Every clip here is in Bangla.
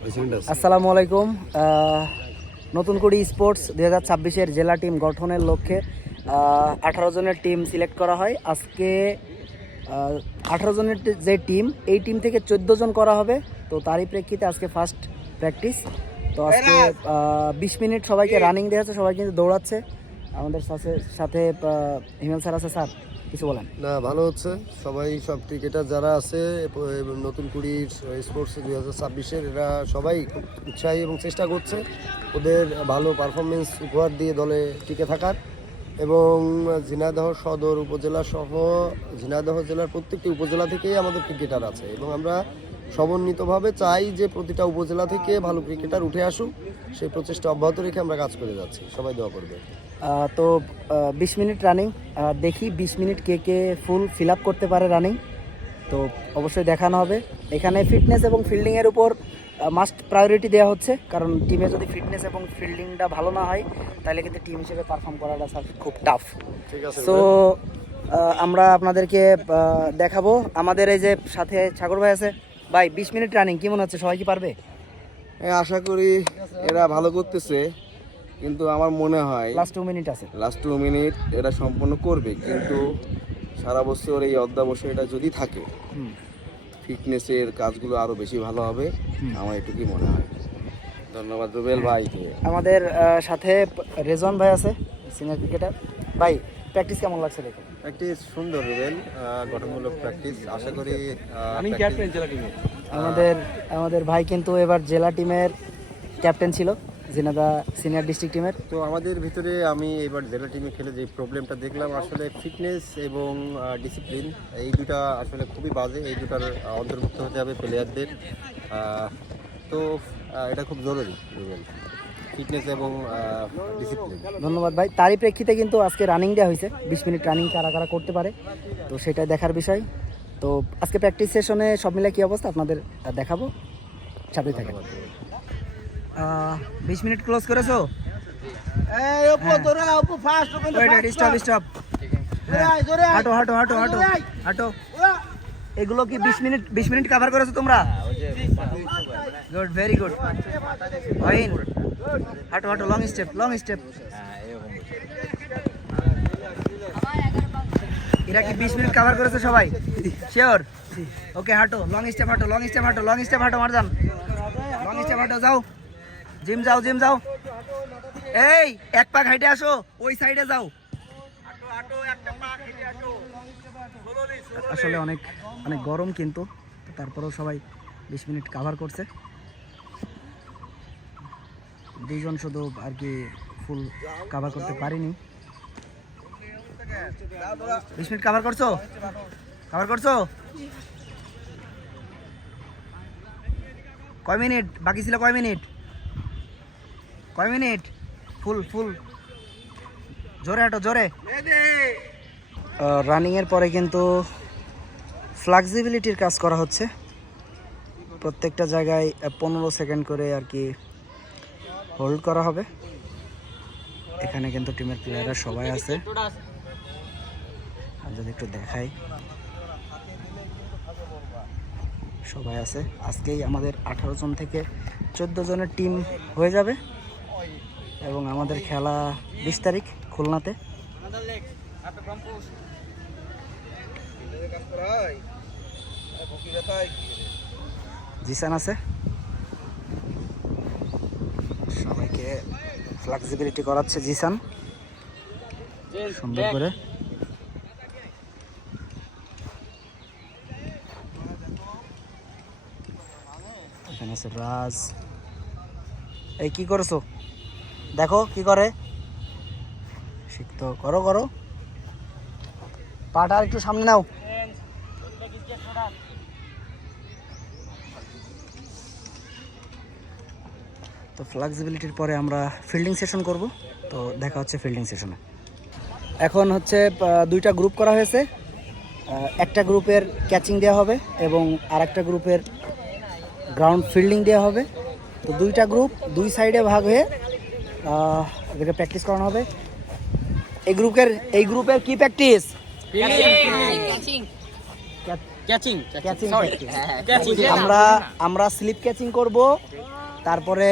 আসসালামু আলাইকুম। নতুন করে স্পোর্টস 2026-এর জেলা টিম গঠনের লক্ষ্যে 18 জনের টিম সিলেক্ট করা হয়। আজকে 18 জনের যে টিম, এই টিম থেকে 14 জন করা হবে। তো তারই প্রেক্ষিতে আজকে ফার্স্ট প্র্যাকটিস। তো আজকে 20 মিনিট সবাইকে রানিং দেওয়া হচ্ছে, সবাই কিন্তু দৌড়াচ্ছে। আমাদের সাথে হিমেল স্যার আছে। স্যার কিছু বলেন? না, ভালো হচ্ছে। সবাই সব ক্রিকেটার যারা আছে নতুন কুড়ির স্পোর্টস 2026-এর এরা সবাই খুব উৎসাহী এবং চেষ্টা করছে ওদের ভালো পারফরমেন্স উপহার দিয়ে দলে টিকে থাকার। এবং ঝিনাইদহ সদর উপজেলা সহ ঝিনাইদহ জেলার প্রত্যেকটি উপজেলা থেকেই আমাদের ক্রিকেটার আছে এবং আমরা সমন্বিতভাবে চাই যে প্রতিটা উপজেলা থেকে ভালো ক্রিকেটার উঠে আসুক। সেই প্রচেষ্টা অব্যাহত রেখে আমরা কাজ করে যাচ্ছি। সবাই দোয়া করবে। তো 20 মিনিট রানিং, দেখি 20 মিনিট কে কে ফুল ফিল আপ করতে পারে রানিং। তো অবশ্যই দেখানো হবে। এখানে ফিটনেস এবং ফিল্ডিংয়ের উপর মাস্ট প্রায়োরিটি দেওয়া হচ্ছে, কারণ টিমে যদি ফিটনেস এবং ফিল্ডিংটা ভালো না হয় তাহলে কিন্তু টিম হিসেবে পারফর্ম করাটা স্যার খুব টাফ। ঠিক আছে। সো আমরা আপনাদেরকে দেখাবো। আমাদের এই যে সাথে সাগর ভাই আছে। ভাই 20 মিনিট রানিং কি মনে হচ্ছে, সবাই কি পারবে? আশা করি এরা ভালো করতেছে, কিন্তু আমার মনে হয় লাস্ট 2 মিনিট আছে। লাস্ট 2 মিনিট এরা সম্পন্ন করবে, কিন্তু সারা বছর এই অধ্যাবসায়টা যদি থাকে ফিটনেসের কাজগুলো আরো বেশি ভালো হবে, আমার এটুকুই মনে হয়। ধন্যবাদ রুবেল ভাইকে। আমাদের সাথে রেজন ভাই আছে, সিনিয়র ক্রিকেটার। ভাই প্র্যাকটিস কেমন লাগছে দেখুন? প্র্যাকটিস সুন্দর রুবেল, গঠনমূলক প্র্যাকটিস। আশা করি আমাদের ভাই কিন্তু এবার জেলা টিমের ক্যাপ্টেন ছিল, ঝিনাইদহ সিনিয়র ডিস্ট্রিক্ট টিমের। তো আমাদের ভিতরে আমি এবার জেলা টিমে খেলে যে প্রবলেমটা দেখলাম, আসলে ফিটনেস এবং ডিসিপ্লিন, এই দুটা আসলে খুবই বাজে। এই দুটার অন্তর্ভুক্ত হতে হবে প্লেয়ারদের। তো এটা খুব জরুরি রুবেল, ফিটনেস এবং ডিসিপ্লিন। ধন্যবাদ ভাই। তারই প্রেক্ষিতে কিন্তু আজকে রানিং দেওয়া হয়েছে। 20 মিনিট রানিং কারা কারা করতে পারে, তো সেটাই দেখার বিষয়। তো আজকে প্র্যাকটিস সেশনে সব মিলে কী অবস্থা আপনাদের দেখাবো, সাথেই থাকেন। 20 মিনিট ক্লোজ করেছো? স্টপ। হাঁটো হাঁটো হাঁটো হাঁটো হাঁটো। এগুলো কি 20 মিনিট কভার করেছো তোমরা? Good, very good. ফাইন। হাঁটো হাঁটো, লং স্টেপ। এরা কি 20 মিনিট কভার করেছে সবাই? শিওর? ওকে, হাঁটো, লং স্টেপ হাঁটো মারজান। লং স্টেপ হাঁটো, যাও জিম যাও। এই এক পাক হাইটে আসো, ওই সাইডে যাও। আসলে অনেক গরম, কিন্তু তারপরেও সবাই 20 মিনিট কভার করছে। 2 জন শুধু আর কি ফুল কভার করতে পারিনি। 20 মিনিট কভার করছো? কয় মিনিট বাকি ছিল? কয় মিনিট? ফুল জোরে হাঁটো, জোরে। রানিংয়ের পরে কিন্তু ফ্লেক্সিবিলিটির কাজ করা হচ্ছে। প্রত্যেকটা জায়গায় 15 সেকেন্ড করে আর কি হোল্ড করা হবে। এখানে কিন্তু টিমের প্লেয়াররা সবাই আছে। আর যদি একটু দেখাই, সবাই আছে। আজকেই আমাদের 18 জন থেকে 14 জনের টিম হয়ে যাবে এবং আমাদের খেলা 20 তারিখ খুলনাতে। জিসান আছে, সবাইকে ফ্লেক্সিবিলিটি করাচ্ছে জিসান সুন্দর করে। এখানে আছে রাজ। এই কি করেছো? দেখো কি করে, শিখতো। করো, পাটা একটু সামনে নাও। তো ফ্লেক্সিবিলিটির পরে আমরা ফিল্ডিং সেশন করব। তো দেখা হচ্ছে ফিল্ডিং সেশনে। এখন হচ্ছে 2টা গ্রুপ করা হয়েছে। একটা গ্রুপের ক্যাচিং দেওয়া হবে এবং আরেকটা গ্রুপের গ্রাউন্ড ফিল্ডিং দেওয়া হবে। তো 2টা গ্রুপ 2 সাইডে ভাগ হয়ে এদেরকে প্র্যাকটিস করানো হবে। এই গ্রুপের কি প্র্যাকটিস? ক্যাচিং ক্যাচিং ক্যাচিং আমরা স্লিপ ক্যাচিং করব, তারপরে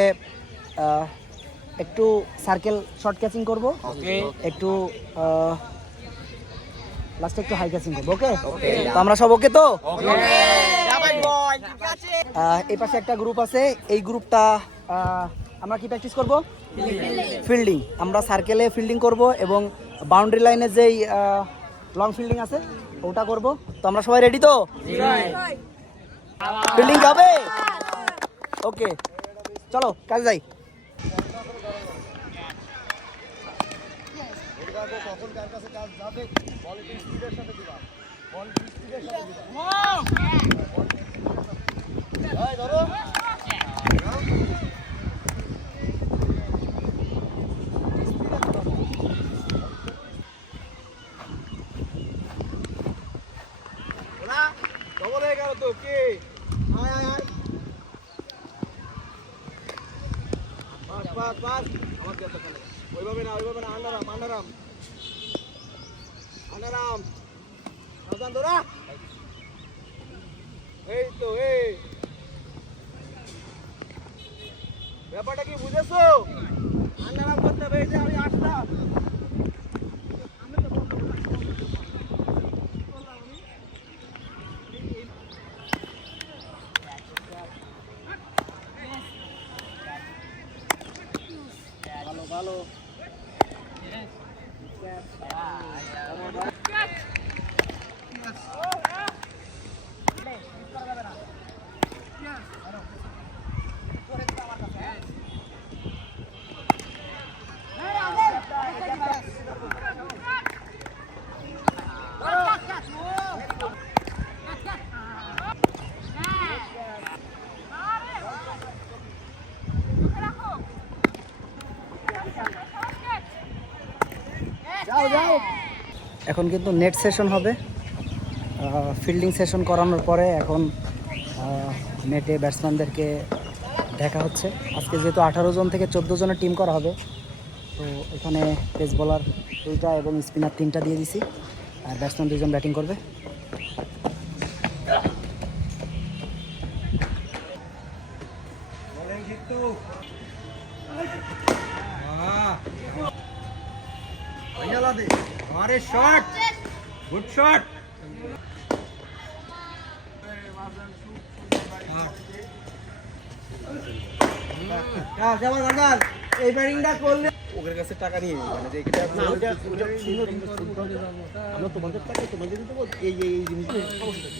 একটু সার্কেল শর্ট ক্যাচিং করব, ওকে একটু লাস্টে একটু হাই ক্যাচিং করব। ওকে, তো আমরা সব ওকে তো? এই পাশে একটা গ্রুপ আছে, এই গ্রুপটা আমরা কি প্র্যাকটিস করব? ফিল্ডিং। আমরা সার্কেলে ফিল্ডিং করব এবং বাউন্ডারি লাইনে যেই লং ফিল্ডিং আছে ওটা করব। তো আমরা সবাই রেডি তো? ফিল্ডিং যাবে? ওকে, চলো কাজে যাই। কখন কার কাছে কাজ যাবে, বল একটু স্পিডের সাথে দিবা, বল স্পিডের সাথে দিবা। এই ধরো ওলা ডবল হয়ে গেল তো। কে আয় আয় আয়, পাস পাস পাস, আমার দিয়ে তো খেলে ওইভাবে না, ওইভাবে না, আন্ডারাম আন্ডারাম আন্ডারাম, সাবধান তোরা। এই তো, এই ব্যাপারটা কি বুঝেছো? আন্ডারাম করতে হবে, এই যে আমি আসলাম। ভালো ভালো, যাও যাও। এখন কিন্তু নেট সেশন হবে, ফিল্ডিং সেশন করানোর পরে এখন নেটে ব্যাটসম্যানদেরকে দেখা হচ্ছে। আজকে যেহেতু 18 জন থেকে 14 জনের টিম করা হবে, তো এখানে পেস বোলার 2টা এবং স্পিনার 3টা দিয়ে দিছি, আর ব্যাটসম্যান 2জন ব্যাটিং করবে। हमारे शॉट, गुड शॉट। এই ব্যাটিংটা করলে ওদের কাছে টাকা নিয়ে নিই, মানে যে এটা আমরা তোমাদের টাকা তোমাদের দিতে বল, এই এই জিনিস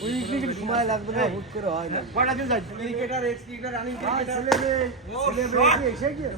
ওই কিন্তু সময় লাগবে না, হুট করে হয় না। কয়টা দিন যায় cricketer, x cricketer, running cricketer, ছেলে এসে গিয়ে